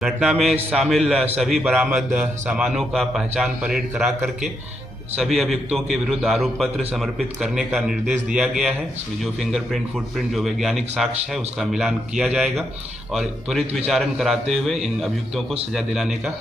घटना में शामिल सभी बरामद सामानों का पहचान परेड करा करके सभी अभियुक्तों के विरुद्ध आरोप पत्र समर्पित करने का निर्देश दिया गया है। इसमें जो फिंगरप्रिंट, फुटप्रिंट, जो वैज्ञानिक साक्ष्य है उसका मिलान किया जाएगा और त्वरित विचारण कराते हुए इन अभियुक्तों को सजा दिलाने का।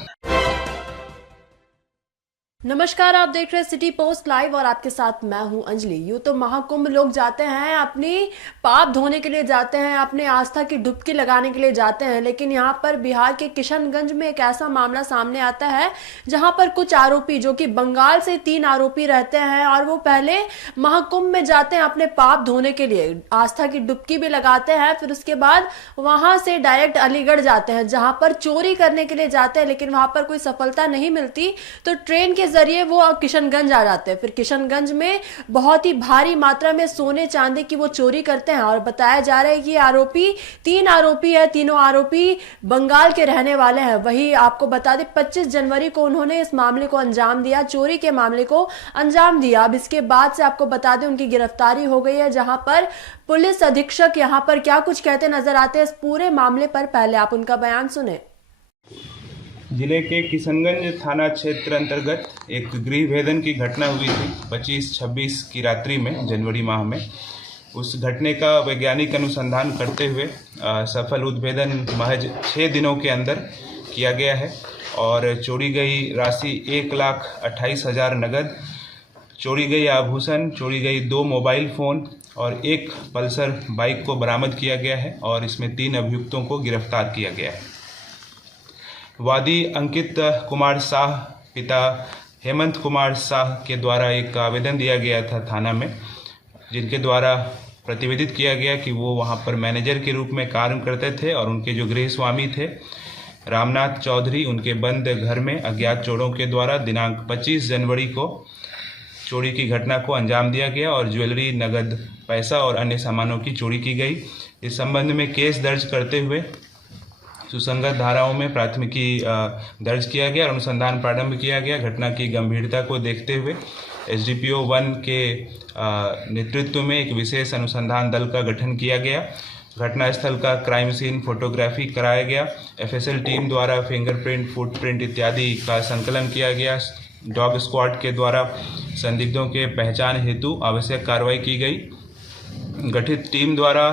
नमस्कार, आप देख रहे हैं सिटी पोस्ट लाइव और आपके साथ मैं हूं अंजलि। यूं तो महाकुंभ लोग जाते हैं, अपनी पाप धोने के लिए जाते हैं, अपनी आस्था की डुबकी लगाने के लिए जाते हैं, लेकिन यहां पर बिहार के किशनगंज में एक ऐसा मामला सामने आता है जहां पर कुछ आरोपी, जो कि बंगाल से 3 आरोपी रहते हैं, और वो पहले महाकुंभ में जाते हैं अपने पाप धोने के लिए, आस्था की डुबकी भी लगाते हैं, फिर उसके बाद वहां से डायरेक्ट अलीगढ़ जाते हैं जहां पर चोरी करने के लिए जाते हैं, लेकिन वहां पर कोई सफलता नहीं मिलती तो ट्रेन के जरिए वो किशनगंज आ जाते हैं। फिर किशनगंज में बहुत ही भारी मात्रा में सोने चांदी की वो चोरी करते हैं और बताया जा रहा है कि आरोपी 3 आरोपी है, तीनों आरोपी बंगाल के रहने वाले हैं। वही आपको बता दें 25 जनवरी को उन्होंने इस मामले को अंजाम दिया, चोरी के मामले को अंजाम दिया। अब इसके बाद से आपको बता दें उनकी गिरफ्तारी हो गई है, जहां पर पुलिस अधीक्षक यहां पर क्या कुछ कहते नजर आते हैं इस पूरे मामले पर, पहले आप उनका बयान सुने। जिले के किशनगंज थाना क्षेत्र अंतर्गत एक गृह भेदन की घटना हुई थी 25-26 की रात्रि में, जनवरी माह में। उस घटने का वैज्ञानिक अनुसंधान करते हुए सफल उद्भेदन महज 6 दिनों के अंदर किया गया है और चोरी गई राशि 1,28,000 नगद, चोरी गई आभूषण, चोरी गई 2 मोबाइल फ़ोन और 1 पल्सर बाइक को बरामद किया गया है और इसमें 3 अभियुक्तों को गिरफ्तार किया गया है। वादी अंकित कुमार शाह, पिता हेमंत कुमार शाह के द्वारा एक आवेदन दिया गया था थाना में, जिनके द्वारा प्रतिवेदित किया गया कि वो वहाँ पर मैनेजर के रूप में कार्य करते थे और उनके जो गृह स्वामी थे रामनाथ चौधरी, उनके बंद घर में अज्ञात चोरों के द्वारा दिनांक 25 जनवरी को चोरी की घटना को अंजाम दिया गया और ज्वेलरी, नगद पैसा और अन्य सामानों की चोरी की गई। इस संबंध में केस दर्ज करते हुए सुसंगत धाराओं में प्राथमिकी दर्ज किया गया और अनुसंधान प्रारंभ किया गया। घटना की गंभीरता को देखते हुए एसडीपीओ 1 के नेतृत्व में एक विशेष अनुसंधान दल का गठन किया गया। घटनास्थल का क्राइम सीन फोटोग्राफी कराया गया। एफएसएल टीम द्वारा फिंगरप्रिंट, फुटप्रिंट इत्यादि का संकलन किया गया। डॉग स्क्वाड के द्वारा संदिग्धों के पहचान हेतु आवश्यक कार्रवाई की गई। गठित टीम द्वारा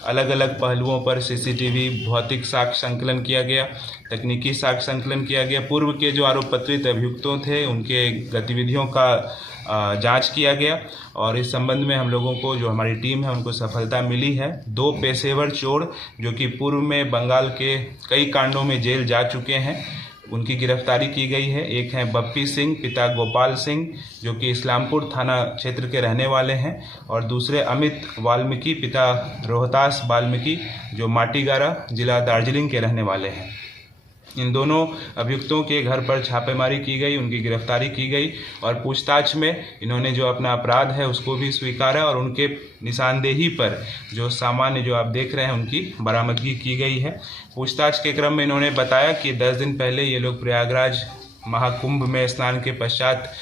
अलग अलग पहलुओं पर सीसीटीवी, भौतिक साक्ष्य संकलन किया गया, तकनीकी साक्ष्य संकलन किया गया। पूर्व के जो आरोप पत्रित अभियुक्तों थे उनके गतिविधियों का जांच किया गया और इस संबंध में हम लोगों को, जो हमारी टीम है, उनको सफलता मिली है। 2 पेशेवर चोर जो कि पूर्व में बंगाल के कई कांडों में जेल जा चुके हैं, उनकी गिरफ्तारी की गई है। एक हैं बप्पी सिंह, पिता गोपाल सिंह, जो कि इस्लामपुर थाना क्षेत्र के रहने वाले हैं, और दूसरे अमित वाल्मीकि, पिता रोहतास वाल्मीकि, जो माटीगारा जिला दार्जिलिंग के रहने वाले हैं। इन दोनों अभियुक्तों के घर पर छापेमारी की गई, उनकी गिरफ्तारी की गई और पूछताछ में इन्होंने जो अपना अपराध है उसको भी स्वीकारा और उनके निशानदेही पर जो सामान्य जो आप देख रहे हैं उनकी बरामदगी की गई है। पूछताछ के क्रम में इन्होंने बताया कि 10 दिन पहले ये लोग प्रयागराज महाकुंभ में स्नान के पश्चात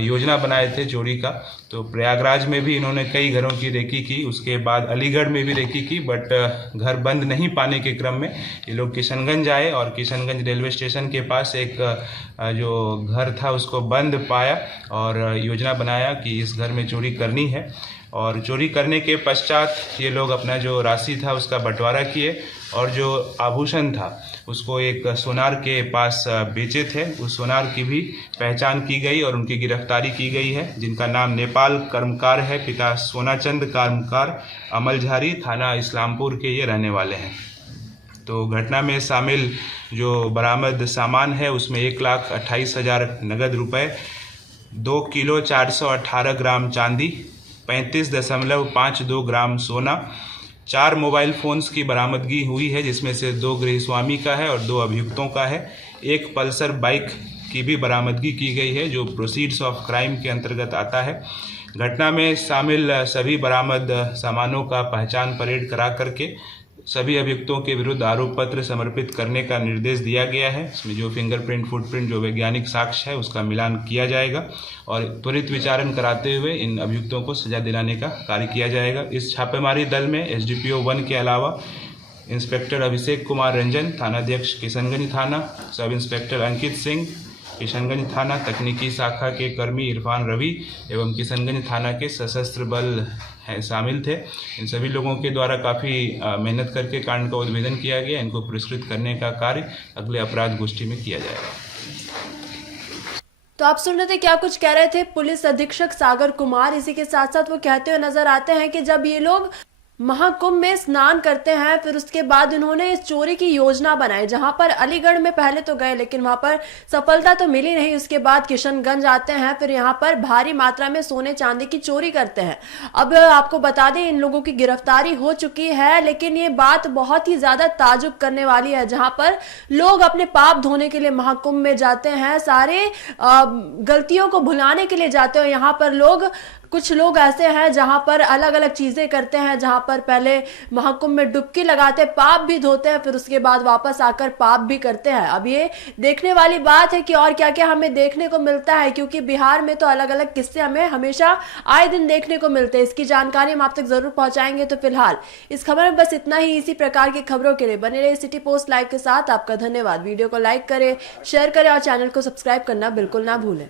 योजना बनाए थे चोरी का, तो प्रयागराज में भी इन्होंने कई घरों की रेकी की, उसके बाद अलीगढ़ में भी रेकी की, बट घर बंद नहीं पाने के क्रम में ये लोग किशनगंज आए और किशनगंज रेलवे स्टेशन के पास एक जो घर था उसको बंद पाया और योजना बनाया कि इस घर में चोरी करनी है। और चोरी करने के पश्चात ये लोग अपना जो राशि था उसका बंटवारा किए और जो आभूषण था उसको एक सोनार के पास बेचे थे। उस सोनार की भी पहचान की गई और उनकी गिरफ्तारी की गई है, जिनका नाम नेपाल कर्मकार है, पिता सोनाचंद कर्मकार, अमलझारी, थाना इस्लामपुर के ये रहने वाले हैं। तो घटना में शामिल जो बरामद सामान है उसमें 1,28,000 नगद रुपए, 2 किलो 418 ग्राम चांदी, 35.52 ग्राम सोना, 4 मोबाइल फ़ोन्स की बरामदगी हुई है, जिसमें से 2 गृह स्वामी का है और 2 अभियुक्तों का है। 1 पल्सर बाइक की भी बरामदगी की गई है जो प्रोसीड्स ऑफ क्राइम के अंतर्गत आता है। घटना में शामिल सभी बरामद सामानों का पहचान परेड करा करके सभी अभियुक्तों के विरुद्ध आरोप पत्र समर्पित करने का निर्देश दिया गया है। इसमें जो फिंगरप्रिंट, फुटप्रिंट, जो वैज्ञानिक साक्ष्य है उसका मिलान किया जाएगा और त्वरित विचारण कराते हुए इन अभियुक्तों को सजा दिलाने का कार्य किया जाएगा। इस छापेमारी दल में एसडीपीओ 1 के अलावा इंस्पेक्टर अभिषेक कुमार रंजन, थानाध्यक्ष किशनगंज थाना, सब इंस्पेक्टर अंकित सिंह, किशनगंज थाना तकनीकी शाखा के कर्मी इरफान रवि एवं किशनगंज थाना के सशस्त्र बल शामिल थे। इन सभी लोगों के द्वारा काफ़ी मेहनत करके कांड का उद्भेदन किया गया। इनको पुरस्कृत करने का कार्य अगले अपराध गोष्ठी में किया जाएगा। तो आप सुन रहे थे क्या कुछ कह रहे थे पुलिस अधीक्षक सागर कुमार। इसी के साथ साथ वो कहते हुए नजर आते हैं कि जब ये लोग महाकुंभ में स्नान करते हैं, फिर उसके बाद उन्होंने इस चोरी की योजना बनाई, जहां पर अलीगढ़ में पहले तो गए लेकिन वहां पर सफलता तो मिली नहीं। उसके बाद किशनगंज आते हैं, फिर यहां पर भारी मात्रा में सोने चांदी की चोरी करते हैं। अब आपको बता दें इन लोगों की गिरफ्तारी हो चुकी है, लेकिन ये बात बहुत ही ज्यादा ताजुब करने वाली है, जहां पर लोग अपने पाप धोने के लिए महाकुंभ में जाते हैं, सारे गलतियों को भुलाने के लिए जाते हैं। यहाँ पर कुछ लोग ऐसे हैं जहां पर अलग अलग चीजें करते हैं, जहां पर पहले महाकुंभ में डुबकी लगाते, पाप भी धोते हैं, फिर उसके बाद वापस आकर पाप भी करते हैं। अब ये देखने वाली बात है कि और क्या क्या हमें देखने को मिलता है, क्योंकि बिहार में तो अलग अलग किस्से हमें हमेशा आए दिन देखने को मिलते हैं। इसकी जानकारी हम आप तक जरूर पहुंचाएंगे। तो फिलहाल इस खबर में बस इतना ही। इसी प्रकार की खबरों के लिए बने रहे सिटी पोस्ट लाइव के साथ। आपका धन्यवाद। वीडियो को लाइक करें, शेयर करें और चैनल को सब्सक्राइब करना बिल्कुल ना भूलें।